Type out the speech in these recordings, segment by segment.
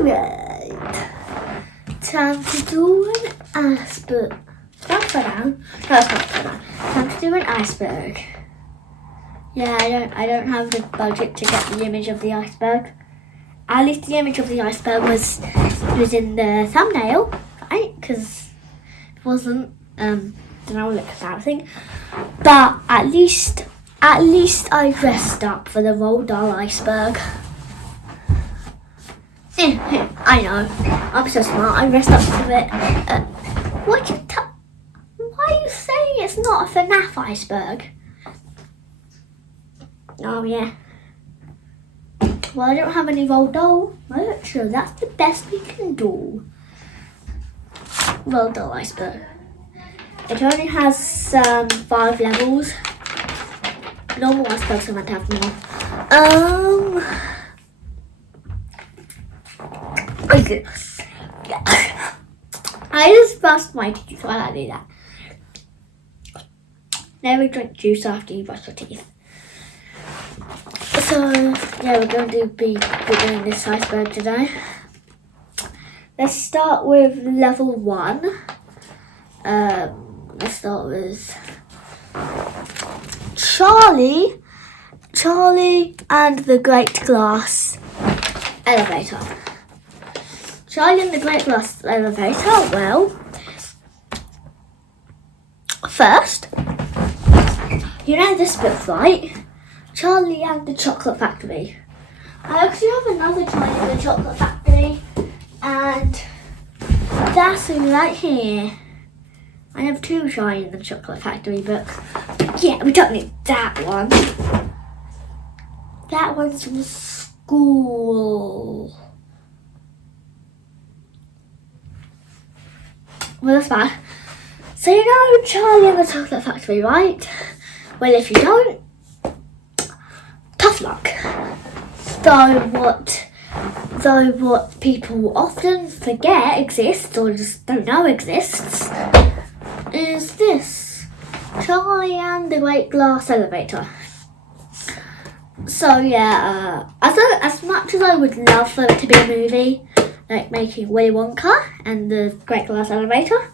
Alright. Time to do an iceberg. That's upside down. No, it's not upside down. Time to do an iceberg. Yeah, I don't have the budget to get the image of the iceberg. At least the image of the iceberg was in the thumbnail, right? Because it wasn't then I will look embarrassing. But at least I dressed up for the Roald Dahl iceberg. I know, I'm so smart. I dressed up for it. Why are you saying it's not a FNAF iceberg? Oh yeah. Well, I don't have any Roald Dahl merch, so that's the best we can do. Roald Dahl iceberg. It only has 5 levels. Normal icebergs are meant to have more. Okay. Yeah. I just brushed my teeth while I do that. Never drink juice after you brush your teeth. So yeah, we're going to be doing this iceberg today. Let's start with level 1. Let's start with Charlie and the Great Glass Elevator. Charlie and the Great Glass Elevator, well, first, you know this book, right? Charlie and the Chocolate Factory. I actually have another Charlie and the Chocolate Factory, and that's right here. I have 2 Charlie and the Chocolate Factory books. Yeah, we don't need that one. That one's from school. Well, that's bad. So you know Charlie and the Chocolate Factory, right? Well, if you don't, tough luck. Though what people often forget exists, or just don't know exists, is this. Charlie and the Great Glass Elevator. So yeah, as much as I would love for it to be a movie, like making Willy Wonka and the Great Glass Elevator,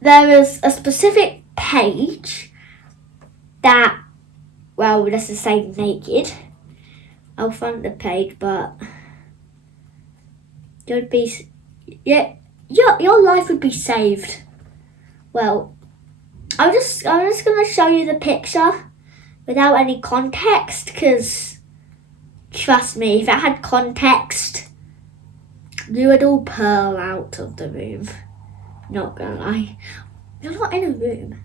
there is a specific page that, well, let's just say naked. I'll find the page, but you'd be, yeah, your life would be saved. Well, I'm just gonna show you the picture without any context, because trust me, if it had context, you would all pearl out of the room. Not gonna lie. You're not in a room.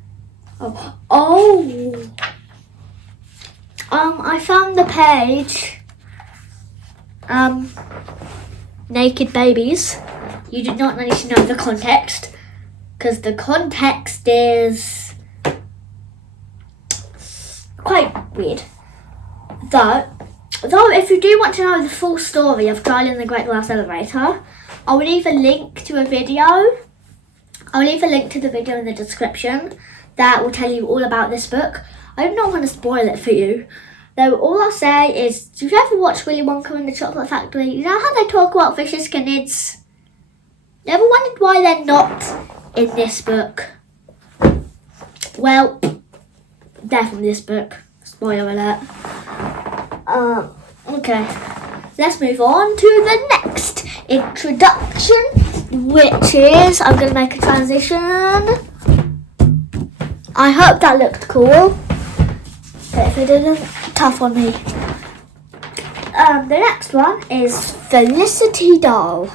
Oh. I found the page. Naked babies. You do not need to know the context, because the context is quite weird. Though if you do want to know the full story of Charlie and the Great Glass Elevator, I will leave a link to a video. I'll leave a link to the video in the description that will tell you all about this book. I do not want to spoil it for you. Though all I'll say is, do you ever watch Willy Wonka and the Chocolate Factory? You know how they talk about fishes canids? You ever wondered why they're not in this book? Well, they're from this book. Spoiler alert. Okay. Let's move on to the next introduction, which is, I'm going to make a transition. I hope that looked cool. But if it didn't, tough on me. The next one is Felicity Dahl.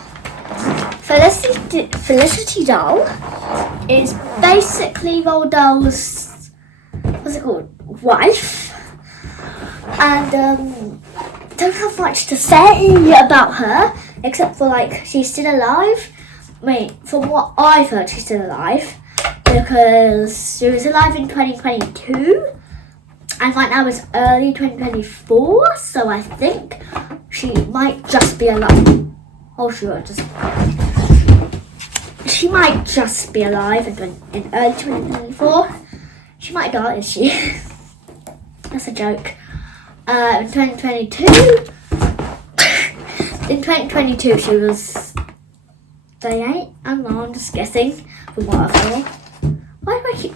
Felicity Dahl is basically Roald Dahl's, what's it called, wife. And don't have much to say about her, except for like she's still alive. Wait, from what I've heard, she's still alive, because she was alive in 2022. And right now it's early 2024, so I think she might just be alive. Oh, she might just be alive in early 2024. She might die, is she? That's a joke. In 2022, In 2022, she was 38. I don't know, I'm just guessing from what I saw. Why do I keep...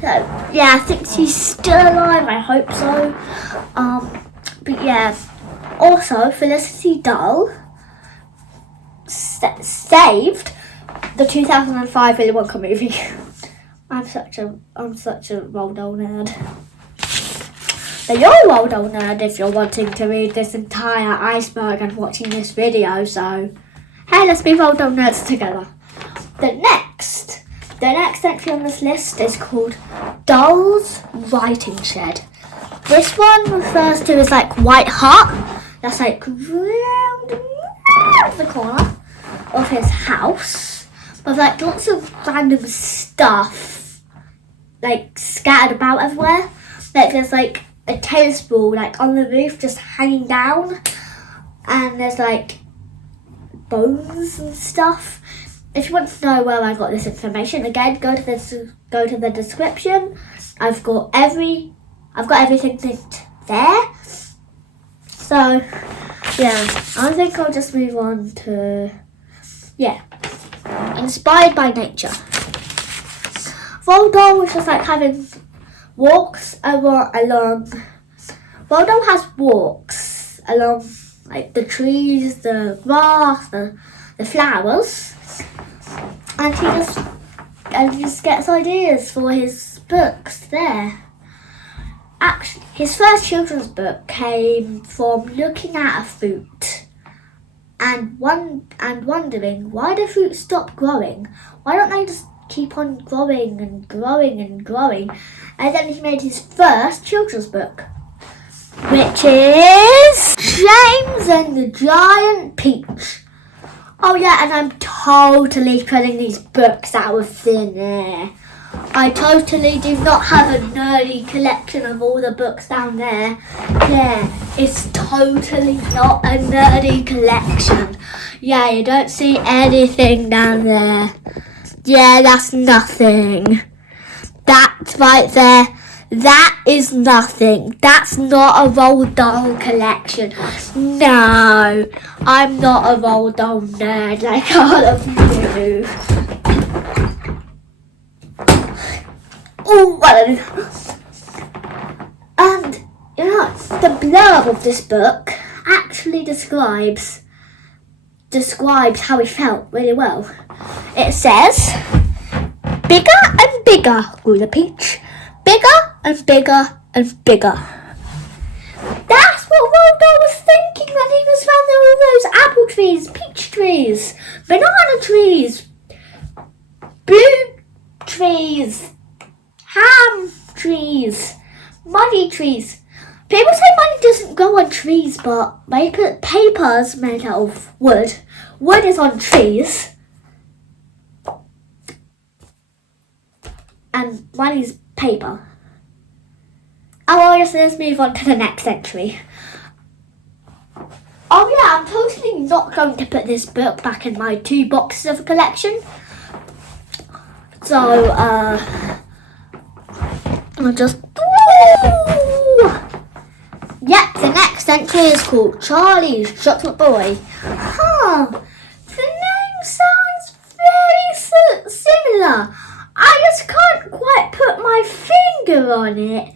So, yeah, I think she's still alive. I hope so. But yeah. Also, Felicity Dahl saved the 2005 Willy Wonka movie. I'm such a Roald Dahl nerd. But you're a Roald Dahl nerd if you're wanting to read this entire Iceburg and watching this video. So, hey, let's be Roald Dahl nerds together. The next entry on this list is called Dahl's Writing Shed. This one refers to as like white hut that's like round the corner of his house with like lots of random stuff like scattered about everywhere. Like there's like a tennis ball like on the roof just hanging down, and there's like bones and stuff. If you want to know where I got this information, again, go to the description. I've got everything linked there. So, yeah, I think I'll just move on to, inspired by nature. Roald Dahl was just like having walks along. Roald Dahl has walks along like the trees, the grass, the flowers. And he just gets ideas for his books there. Actually, his first children's book came from looking at a fruit and wondering, why do fruits stop growing? Why don't they just keep on growing and growing and growing? And then he made his first children's book, which is James and the Giant Peach. Oh yeah, and I'm totally pulling these books out of thin air. I totally do not have a nerdy collection of all the books down there. Yeah, it's totally not a nerdy collection. Yeah, you don't see anything down there. Yeah, that's nothing. That right there, that is nothing. That's not a Roald Dahl collection. No, I'm not a Roald Dahl nerd like all of you. Oh, well. And, the blurb of this book actually describes how he felt really well. It says, bigger and bigger grew the peach. Bigger and bigger and bigger. That's what Roald Dahl was thinking when he was found all those apple trees, peach trees, banana trees, blue trees, ham trees, money trees. People say money doesn't grow on trees, but paper's made out of wood. Wood is on trees. And money's paper. Oh, well, yes, let's move on to the next entry. Oh yeah, I'm totally not going to put this book back in my 2 boxes of a collection. So, I'll just... Yep, the next entry is called Charlie's Chocolate Boy. Huh, the name sounds very similar. I just can't quite put my finger on it.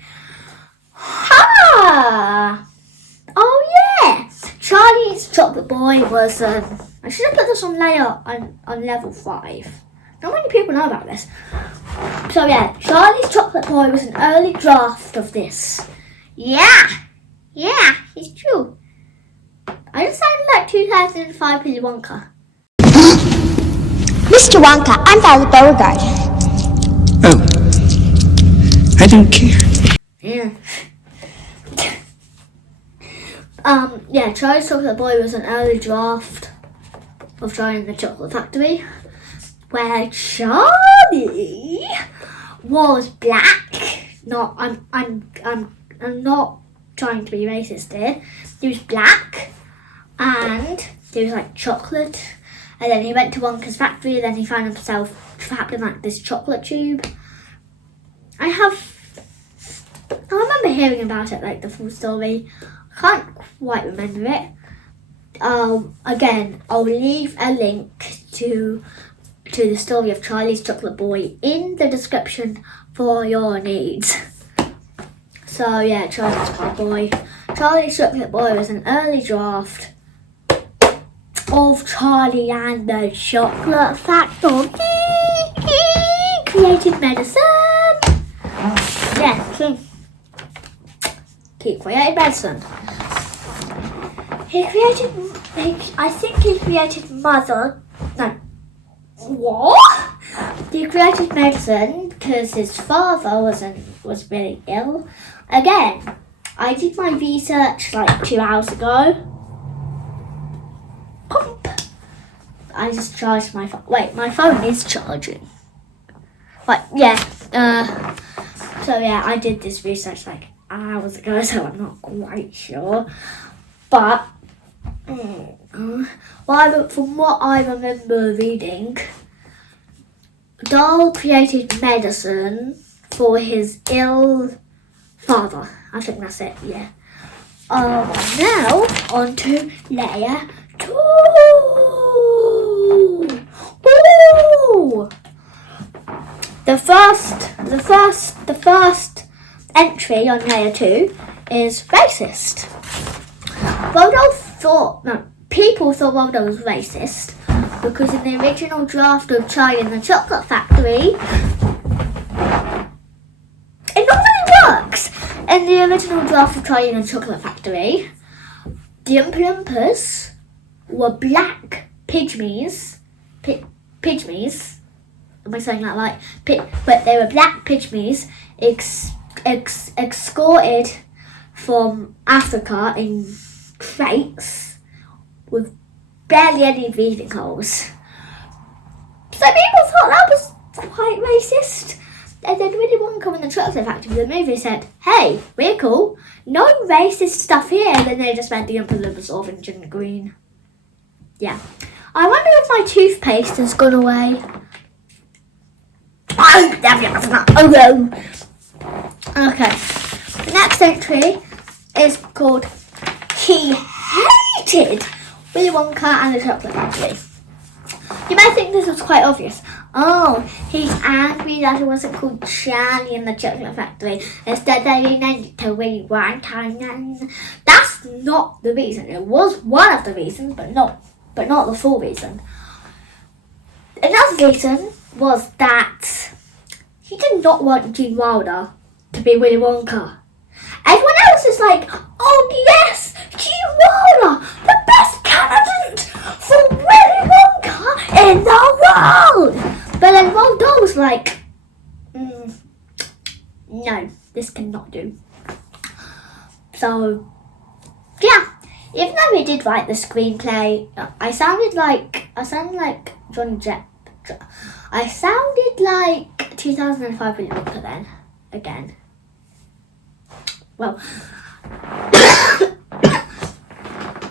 Ha! Oh yeah! Charlie's Chocolate Boy was, I should have put this on level 5. Not many people know about this. So yeah, Charlie's Chocolate Boy was an early draft of this. Yeah, it's true. I just sounded like 2005 Willy Wonka. Mr. Wonka, I'm Violet Beauregard. Oh, I don't care. Yeah. Yeah, Charlie's Chocolate Boy was an early draft of Charlie and the Chocolate Factory, where Charlie was black. I'm not trying to be racist here. He was black, and he was like chocolate. And then he went to Wonka's factory, and then he found himself trapped in like this chocolate tube. I remember hearing about it, like the full story. I can't quite remember it. again, I'll leave a link to the story of Charlie's Chocolate Boy in the description for your needs. So yeah, Charlie's Chocolate Boy. Charlie's Chocolate Boy was an early draft of Charlie and the Chocolate Factory. He created medicine. Yeah, he created medicine. I think he created mother. No. What? He created medicine because his father was really ill. Again, I did my research like 2 hours ago. Pump. I just charged my phone. Wait, my phone is charging. But yeah, so yeah, I did this research like hours ago, so I'm not quite sure. But from what I remember reading, Dahl created medicine for his ill father. I think that's it, yeah. Now, on to layer 2. Woo! The first entry on layer 2 is racist. People thought Roald Dahl was racist because in the original draft of Charlie and the Chocolate Factory, it not really works. In the original draft of Charlie and the Chocolate Factory, the Oompa Loompas were black pygmies. Pygmies. Am I saying that right? But they were black pygmies escorted from Africa in crates with barely any breathing holes. So people thought that was quite racist. And then Willy Wonka and the Chocolate Factory, the movie said, hey, we're cool. No racist stuff here. And then they just made the Oompa Loompas orange and green. Yeah. I wonder if my toothpaste has gone away. Okay. The next entry is called He Hated Willy Wonka and the Chocolate Factory. You might think this was quite obvious. Oh, he's angry that it wasn't called Charlie and the Chocolate Factory. Instead, they renamed it to Willy Wonka. That's not the reason. It was one of the reasons, but not the full reason. Another reason was that he did not want Gene Wilder to be Willy Wonka. Everyone else is like, oh yes, Gene Wilder, the best candidate for Willy Wonka in the world. But then Roald Dahl was like, no, this cannot do. So, yeah, even though he did write the screenplay, I sounded like Johnny Depp. I sounded like 2005 Willy Wonka then, again. Well,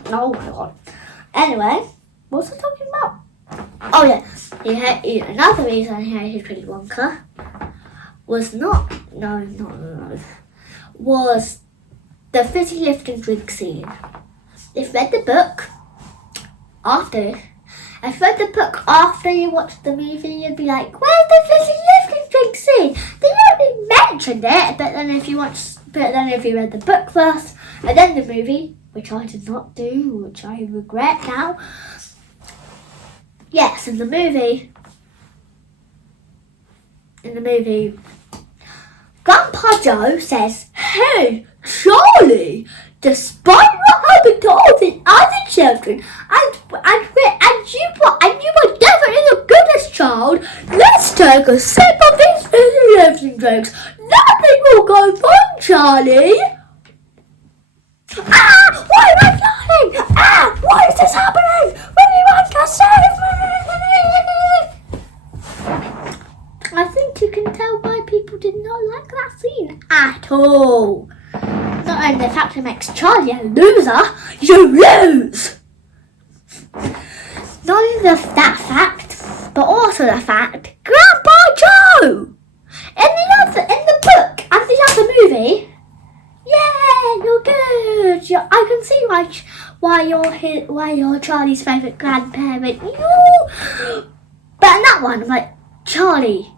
oh my god. Anyway, what was I talking about? Oh yeah, another reason he hated Willy Wonka was was the fizzy lifting drink scene. If you read the book after you watched the movie, you'd be like, where's the fizzy lifting drink scene? They only mentioned it, but then if you read the book first and then the movie, which I did not do, which I regret now. Yes, in the movie, Grandpa Joe says, hey, Charlie, despite what happened to all the other children, and you were definitely the goodest child, let's take a sip of these fizzy lifting drinks. Nothing will go wrong, Charlie. Ah! Why am I flying? Ah! Why is this happening? Willy Wonka, save me! I think you can tell why people did not like that scene at all. Not only the fact it makes Charlie a loser, you lose! Not only that fact, but also the fact Grandpa Joe! In the book and the other movie, yeah, you're good. I can see why you're Charlie's favourite grandparent. You. But in that one, I'm like, Charlie,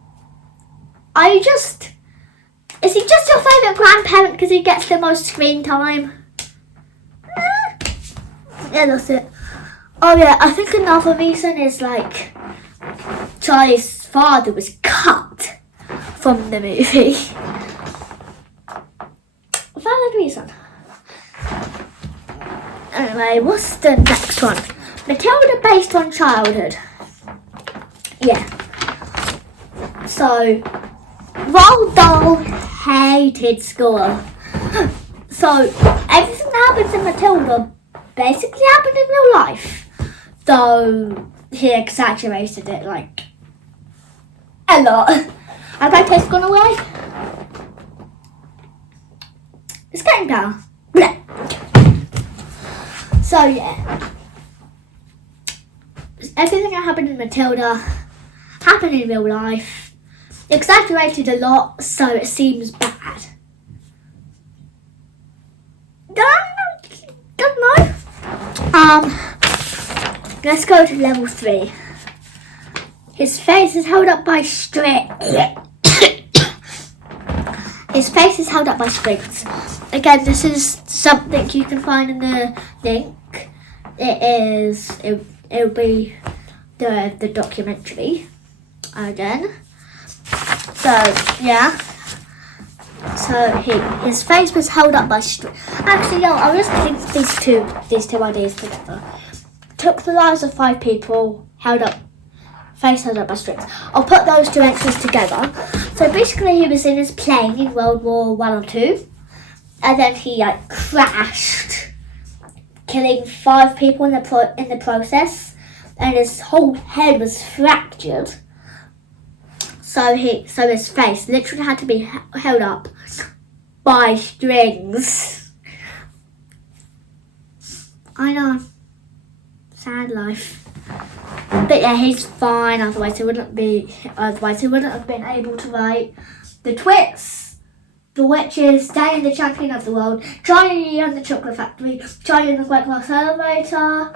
is he just your favourite grandparent because he gets the most screen time? Yeah, that's it. Oh yeah, I think another reason is like Charlie's father was cut from the movie. Valid reason. Anyway, what's the next one? Matilda based on childhood. Yeah. So, Roald Dahl hated school. So, everything that happens in Matilda basically happened in real life. Though, he exaggerated it like a lot. Has my taste gone away? It's getting better. So, yeah. Everything that happened in Matilda happened in real life. Exaggerated a lot, so it seems bad. Don't know. Let's go to level 3. His face is held up by string. His face is held up by strings. Again, this is something you can find in the link. It'll be the documentary again. So yeah. So his face was held up by string. Actually, no, I'll just link these two ideas together. Took the lives of 5 people, face held up by strings. I'll put those 2 entries together. So basically, he was in his plane in World War I or II, and then he crashed, killing 5 people in the process, and his whole head was fractured. So his face literally had to be held up by strings. I know. Sad life. But yeah, he's fine, otherwise he wouldn't have been able to write The Twits, The Witches, Danny the Champion of the World, Charlie and the Chocolate Factory, Charlie and the Great Glass Elevator,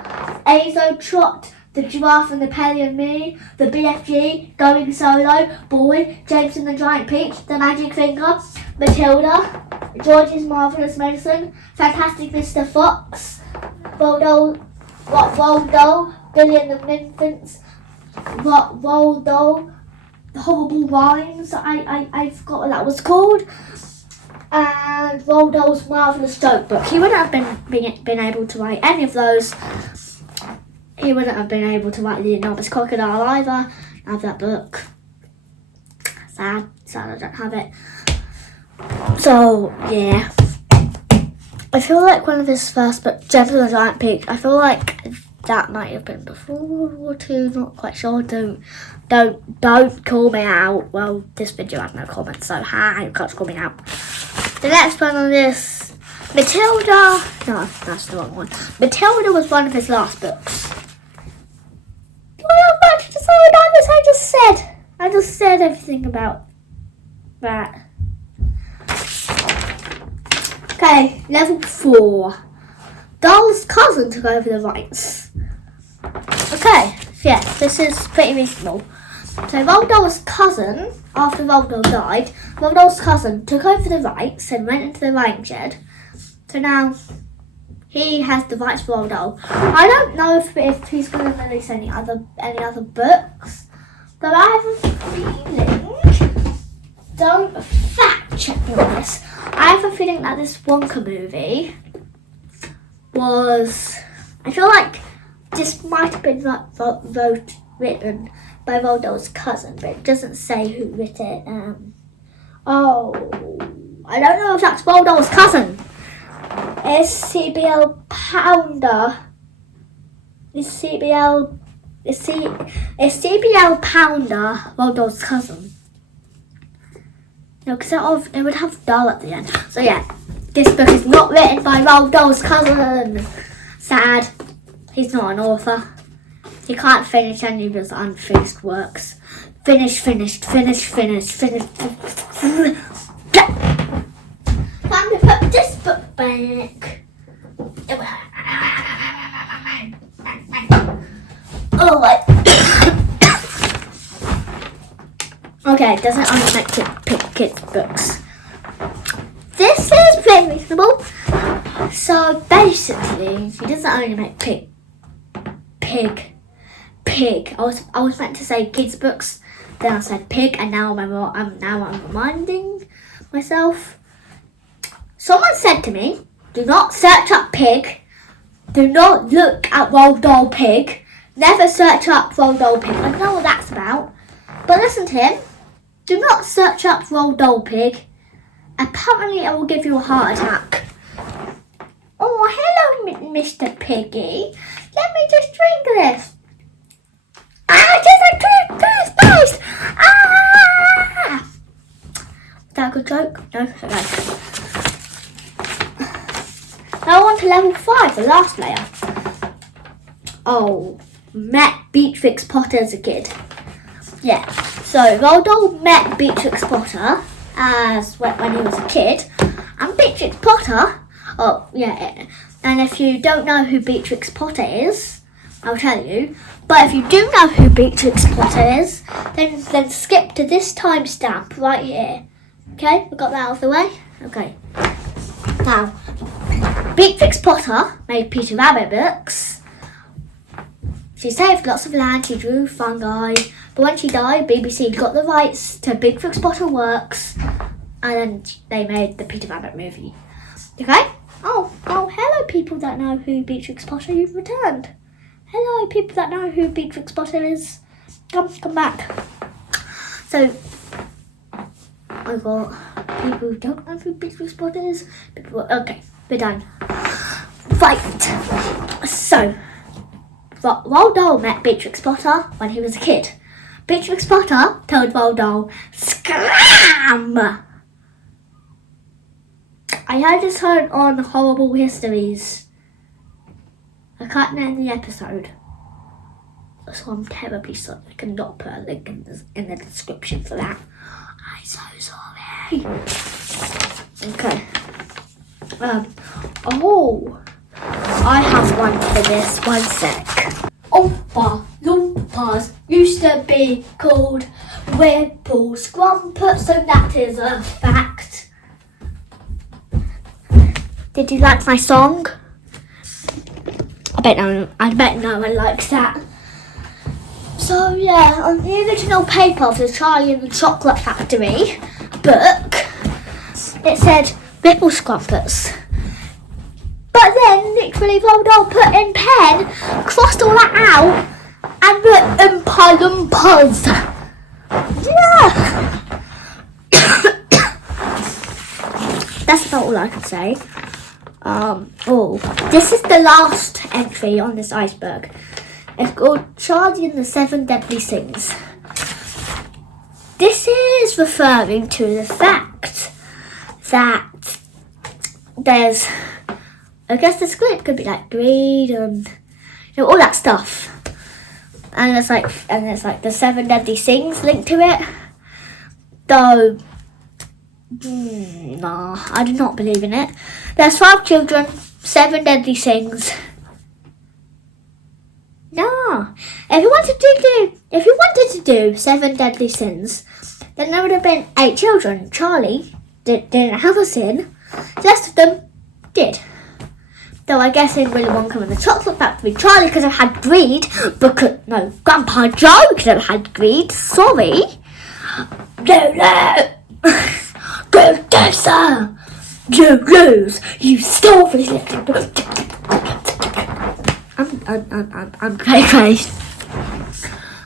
Azo Trot, The Giraffe and the Pelly and Me, The BFG, Going Solo, Boy, James and the Giant Peach, The Magic Finger, Matilda, George's Marvellous Medicine, Fantastic Mr. Fox, Roald Dahl, Billy and the Infants, Roald Dahl, The Horrible Rhymes, I forgot what that was called, and Roald Dahl's Marvellous Joke Book. He wouldn't have been able to write any of those. He wouldn't have been able to write The Enormous Crocodile either. I have that book. Sad I don't have it. So, yeah. I feel like one of his first books, James and the Giant Peach, I feel like that might have been before World War II, not quite sure. Don't call me out. Well, this video has no comments, so you can't call me out. The next one on this, Matilda. No, that's the wrong one. Matilda was one of his last books. Do I have much to say about this? I just said everything about that. Okay, level 4. Dahl's cousin took over the rights. Okay, yeah, this is pretty reasonable. So Roald Dahl's cousin, after Roald Dahl died, Roald Dahl's cousin took over the rights and went into the writing shed. So now he has the rights for Roald Dahl. I don't know if he's going to release any other books, but I have a feeling. Don't fact check me on this. I have a feeling that this Wonka movie was. I feel like this might have been written by Roald Dahl's cousin, but it doesn't say who wrote it. I don't know if that's Roald Dahl's cousin. It's CBL Pounder. It's CBL Pounder, Roald Dahl's cousin. No, because it would have Dahl at the end. So yeah, this book is not written by Roald Dahl's cousin. Sad. He's not an author. He can't finish any of his unfinished works. Finished. Time to put this book back. Okay, doesn't only make kids books. This is pretty reasonable. So basically, he doesn't only make pig. I was meant to say kids books, then I said pig, and now I'm reminding myself. Someone said to me, "Do not search up pig. Do not look at Roald Dahl pig. Never search up Roald Dahl pig." I don't know what that's about, but listen to him. Do not search up Roald Dahl pig. Apparently, it will give you a heart attack. Oh, hello, Mr. Piggy. Let me just drink this. Ah, it tastes like toothpaste. Ah! Is that a good joke? No? Okay. Now on to level 5, the last layer. Oh, met Beatrix Potter as a kid. Yeah, so Roald Dahl met Beatrix Potter as when he was a kid. And Beatrix Potter, oh yeah, and if you don't know who Beatrix Potter is, I'll tell you. But if you do know who Beatrix Potter is, then skip to this timestamp right here. Okay, we got that out of the way? Okay. Now, Beatrix Potter made Peter Rabbit books. She saved lots of land, she drew fungi, but when she died, BBC got the rights to Beatrix Potter works, and then they made the Peter Rabbit movie. Okay? Oh, hello people that know who Beatrix Potter, you've returned. Hello people that know who Beatrix Potter is. Come back. So, I got people who don't know who Beatrix Potter is. Okay, we're done. Right. So, Roald Dahl met Beatrix Potter when he was a kid. Beatrix Potter told Roald Dahl, "Scram!" I heard this heard on Horrible Histories. I can't name the episode, so I'm terribly sorry. I cannot put a link in the description for that. I'm so sorry. Okay. I have one for this. One sec. Oompa Loompas used to be called Whipple Scrumpets, so that is a fact. Did you like my song? I bet no one likes that. So yeah, on the original paper of the Charlie and the Chocolate Factory book, it said Whipple Scrumpets. But then, literally, Roald Dahl put in pen, crossed all that out, and wrote Oompa Loompas. Yeah! That's about all I can say. This is the last entry on this iceberg. It's called Charlie and the 7 Deadly Sins. This is referring to the fact that there's, I guess the script could be like greed and all that stuff. And it's like the 7 Deadly Sins linked to it. Though, nah, I do not believe in it. There's 5 children, 7 deadly sins. No. If you wanted to do 7 deadly sins, then there would have been 8 children. Charlie didn't have a sin. The rest of them did. Though I guess in Willy Wonka and the Chocolate Factory, Charlie could have had greed, Grandpa Joe could have had greed. Sorry. No. Go, sir. You lose. You stole from this. I'm crazy.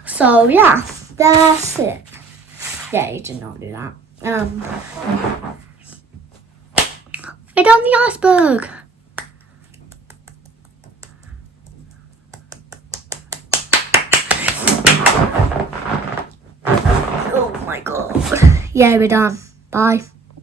So yeah, that's it. Yeah, you did not do that. We're down the iceberg. Oh my god. Yeah, we're done. Bye.